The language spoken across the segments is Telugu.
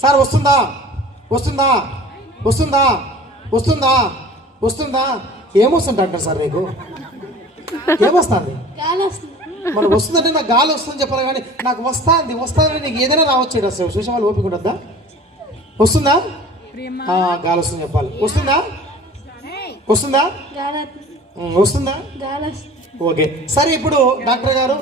సార్ వస్తుందా వస్తుందా వస్తుందా వస్తుందా వస్తుందా? ఏమొస్తుంది డాక్టర్ సార్ నీకు? ఏమొస్తుంది? మనం వస్తుందంటే నాకు గాలి వస్తుందని చెప్పాలి, కానీ నాకు వస్తుంది నీకు ఏదైనా రావచ్చు అసలు. చూసే వాళ్ళు ఓపిక ఉండద్దా? వస్తుందా? గాలి వస్తుంది చెప్పాలి. వస్తుందా వస్తుందా వస్తుందా? ఓకే సరే. ఇప్పుడు డాక్టర్ గారు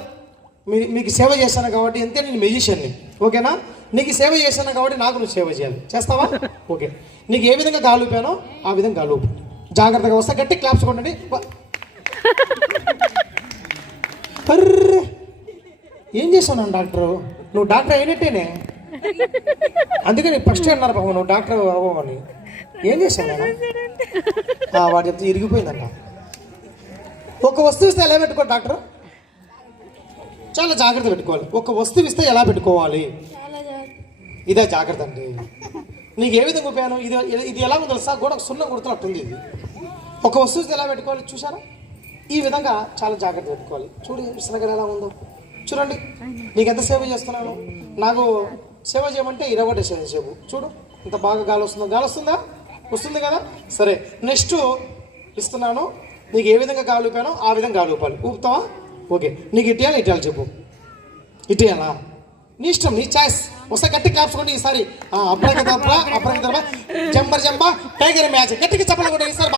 మీకు సేవ చేశాను కాబట్టి అంతే, నేను మెజిషియన్ని, ఓకేనా? నీకు సేవ చేశాను కాబట్టి నాకు నువ్వు సేవ చేయాలి. చేస్తావా? ఓకే. నీకు ఏ విధంగా గాలి ఊపానో ఆ విధంగా గాలి ఊపు. జాగ్రత్తగా వస్తా. గట్టి క్లాప్స్ కొట్టండి. ఏం చేస్తున్నాను డాక్టరు? నువ్వు డాక్టర్ అయినట్టేనే, అందుకని ఫస్ట్ అన్నారు బాబు నువ్వు డాక్టర్ అవ్వమని. ఏం చేశాను వాడు చెప్తే ఇరిగిపోయిందంట. ఒక వస్తువు ఇస్తే ఎలా పెట్టుకోవాలి డాక్టర్? చాలా జాగ్రత్త పెట్టుకోవాలి. ఒక వస్తువు ఇస్తే ఎలా పెట్టుకోవాలి? ఇదే జాగ్రత్త అండి. నీకు ఏ విధంగా ఉపయోగం? ఇది ఎలా ఉందో తెలుసా? గోడకు సున్నం కొడుతున్నట్టుంది. ఇది ఒక వస్తువు ఇస్తే ఎలా పెట్టుకోవాలి చూసారా? ఈ విధంగా చాలా జాగ్రత్త పెట్టుకోవాలి. చూడు విసనగడ ఎలా ఉందో చూడండి. నీకు ఎంత సేవ చేస్తున్నాను? నాకు సేవ చేయమంటే 20 సేపు. చూడు ఇంత బాగా గాలి వస్తుందో. గాలి వస్తుందా? వస్తుంది కదా. సరే నెక్స్ట్ ఇస్తున్నాను. నీకు ఏ విధంగా గాలి ఊపానో ఆ విధంగా గాలి ఊపాలి. ఊపుతావా? ఓకే. నీకు ఇటీయాలి చెప్పు. ఇటీయాలా? నీ ఇష్టం, నీ చాయిస్. వస్తే గట్టి కాపుకోండి ఈసారి. అప్పటికి జంబర్ జంబా టైగర్ మ్యాచ్ గట్టికి చెప్పలు కూడా ఈసారి.